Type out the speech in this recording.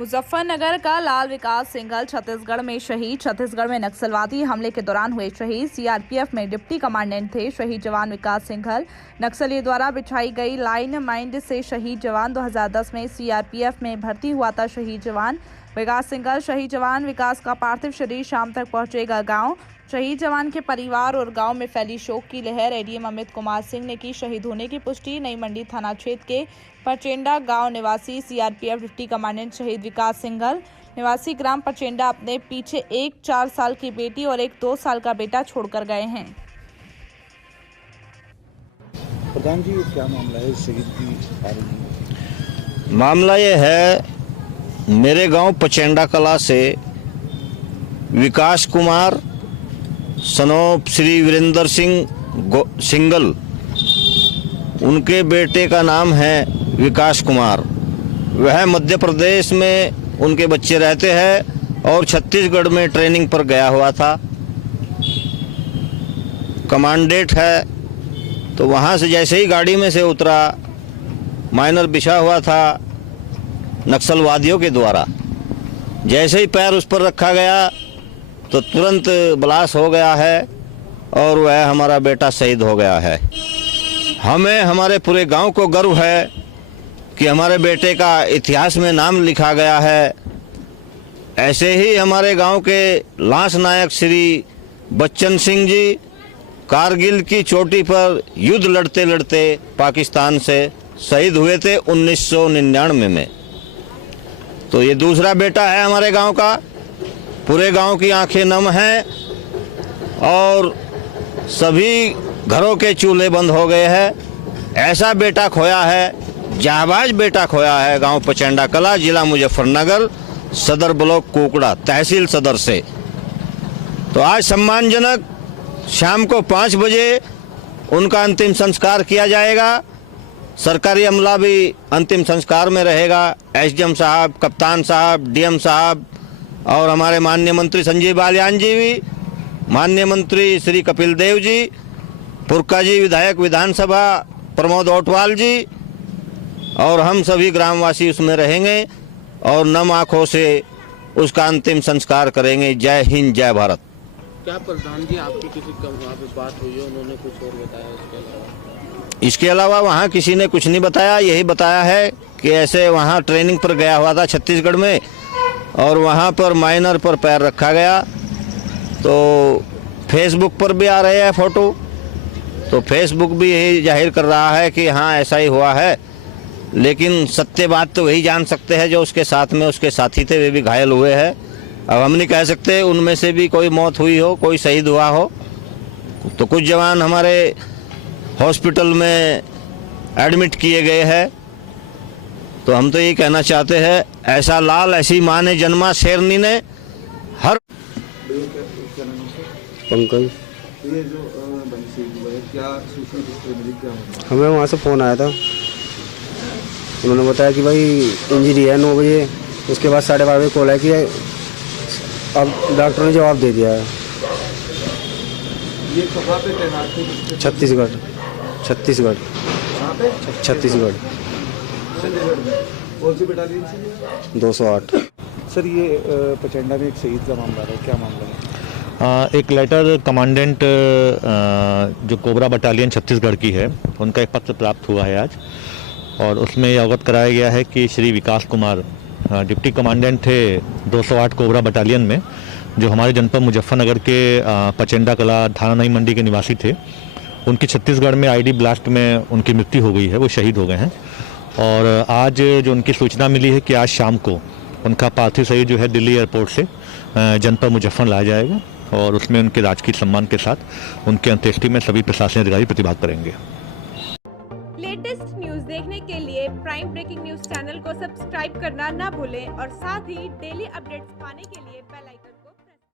मुजफ्फरनगर का लाल विकास सिंघल छत्तीसगढ़ में शहीद। छत्तीसगढ़ में नक्सलवादी हमले के दौरान हुए शहीद। सीआरपीएफ में डिप्टी कमांडेंट थे शहीद जवान विकास सिंघल। नक्सलियों द्वारा बिछाई गई लाइन माइंड से शहीद जवान। 2010 में सीआरपीएफ में भर्ती हुआ था शहीद जवान विकास सिंघल। शहीद जवान विकास का पार्थिव शरीर शाम तक पहुंचेगा गांव। शहीद जवान के परिवार और गांव में फैली शोक की लहर। एडीएम अमित कुमार सिंह ने की शहीद होने की पुष्टि। नई मंडी थाना क्षेत्र के परचेंडा गांव निवासी सीआरपीएफ डिप्टी कमांडेंट शहीद विकास सिंघल निवासी ग्राम परचेंडा अपने पीछे एक 4 साल की बेटी और एक 2 साल का बेटा छोड़कर गए हैं। प्रधान जी, क्या मामला है शहीद की? मामला ये है, मेरे गांव पचेंडा कला से विकास कुमार सनोप श्री वीरेंद्र सिंह सिंघल, उनके बेटे का नाम है विकास कुमार। वह मध्य प्रदेश में उनके बच्चे रहते हैं और छत्तीसगढ़ में ट्रेनिंग पर गया हुआ था, कमांडेंट है। तो वहाँ से जैसे ही गाड़ी में से उतरा, माइनर बिछा हुआ था नक्सलवादियों के द्वारा। जैसे ही पैर उस पर रखा गया तो तुरंत ब्लास्ट हो गया है और वह हमारा बेटा शहीद हो गया है। हमें, हमारे पूरे गांव को गर्व है कि हमारे बेटे का इतिहास में नाम लिखा गया है। ऐसे ही हमारे गांव के लांस नायक श्री बच्चन सिंह जी कारगिल की चोटी पर युद्ध लड़ते लड़ते पाकिस्तान से शहीद हुए थे 1999 में। तो ये दूसरा बेटा है हमारे गांव का। पूरे गांव की आंखें नम हैं और सभी घरों के चूल्हे बंद हो गए हैं। ऐसा बेटा खोया है, जाबाज बेटा खोया है गांव पचेंडा कला, जिला मुजफ्फरनगर, सदर ब्लॉक कुकड़ा, तहसील सदर से। तो आज सम्मानजनक शाम को 5 बजे उनका अंतिम संस्कार किया जाएगा। सरकारी अमला भी अंतिम संस्कार में रहेगा। एसडीएम साहब, कप्तान साहब, डीएम साहब और हमारे माननीय मंत्री संजीव बालियान जी भी, माननीय मंत्री श्री कपिल देव जी, पुरका जी विधायक विधानसभा प्रमोद ओटवाल जी और हम सभी ग्रामवासी उसमें रहेंगे और नम आँखों से उसका अंतिम संस्कार करेंगे। जय हिंद, जय भारत। क्या प्रधान जी, आपकी किसी वहाँ पे बात हुई है, उन्होंने कुछ और बताया इसके अलावा वहाँ किसी ने कुछ नहीं बताया। यही बताया है कि ऐसे वहाँ ट्रेनिंग पर गया हुआ था छत्तीसगढ़ में और वहाँ पर माइनर पर पैर रखा गया। तो फेसबुक पर भी आ रहे हैं फ़ोटो, तो फेसबुक भी यही जाहिर कर रहा है कि हाँ ऐसा ही हुआ है। लेकिन सत्य बात तो वही जान सकते हैं जो उसके साथ में उसके साथी थे, वे भी घायल हुए हैं। अब हम नहीं कह सकते उनमें से भी कोई मौत हुई हो, कोई शहीद हुआ हो। तो कुछ जवान हमारे हॉस्पिटल में एडमिट किए गए हैं। तो हम तो ये कहना चाहते हैं, ऐसा लाल ऐसी माँ ने जन्मा शेरनी ने हर। पंकज, ये जो क्या सूचना मिली, क्या हमें वहाँ से फ़ोन आया था। उन्होंने बताया कि भाई इंजरी है 9 बजे। उसके बाद 12:30 बजे कॉल है कि अब डॉक्टर ने जवाब दे दिया है। ये कहाँ पे तैनात थे? छत्तीसगढ़। कहाँ पे? छत्तीसगढ़ कौन सी बटालियन से? 208। सर, ये पचेंडा में एक शहीद का मामला है, क्या मामला है? एक लेटर कमांडेंट जो कोबरा बटालियन छत्तीसगढ़ की है, उनका एक पत्र प्राप्त हुआ है आज, और उसमें यह अवगत कराया गया है कि श्री विकास कुमार डिप्टी कमांडेंट थे 208 कोबरा बटालियन में, जो हमारे जनपद मुजफ्फरनगर के पचेंडा कला थाना नई मंडी के निवासी थे। उनकी छत्तीसगढ़ में आईडी ब्लास्ट में उनकी मृत्यु हो गई है, वो शहीद हो गए हैं। और आज जो उनकी सूचना मिली है कि आज शाम को उनका पार्थिव शरीर जो है दिल्ली एयरपोर्ट से जनपद मुजफ्फर लाया जाएगा और उसमें उनके राजकीय सम्मान के साथ उनके अंत्येष्टि में सभी प्रशासनिक अधिकारी प्रतिभाग करेंगे। लेटेस्ट न्यूज देखने के लिए प्राइम ब्रेकिंग न्यूज चैनल को सब्सक्राइब करना ना भूलें और साथ ही डेली अपडेट्स पाने के लिए बेल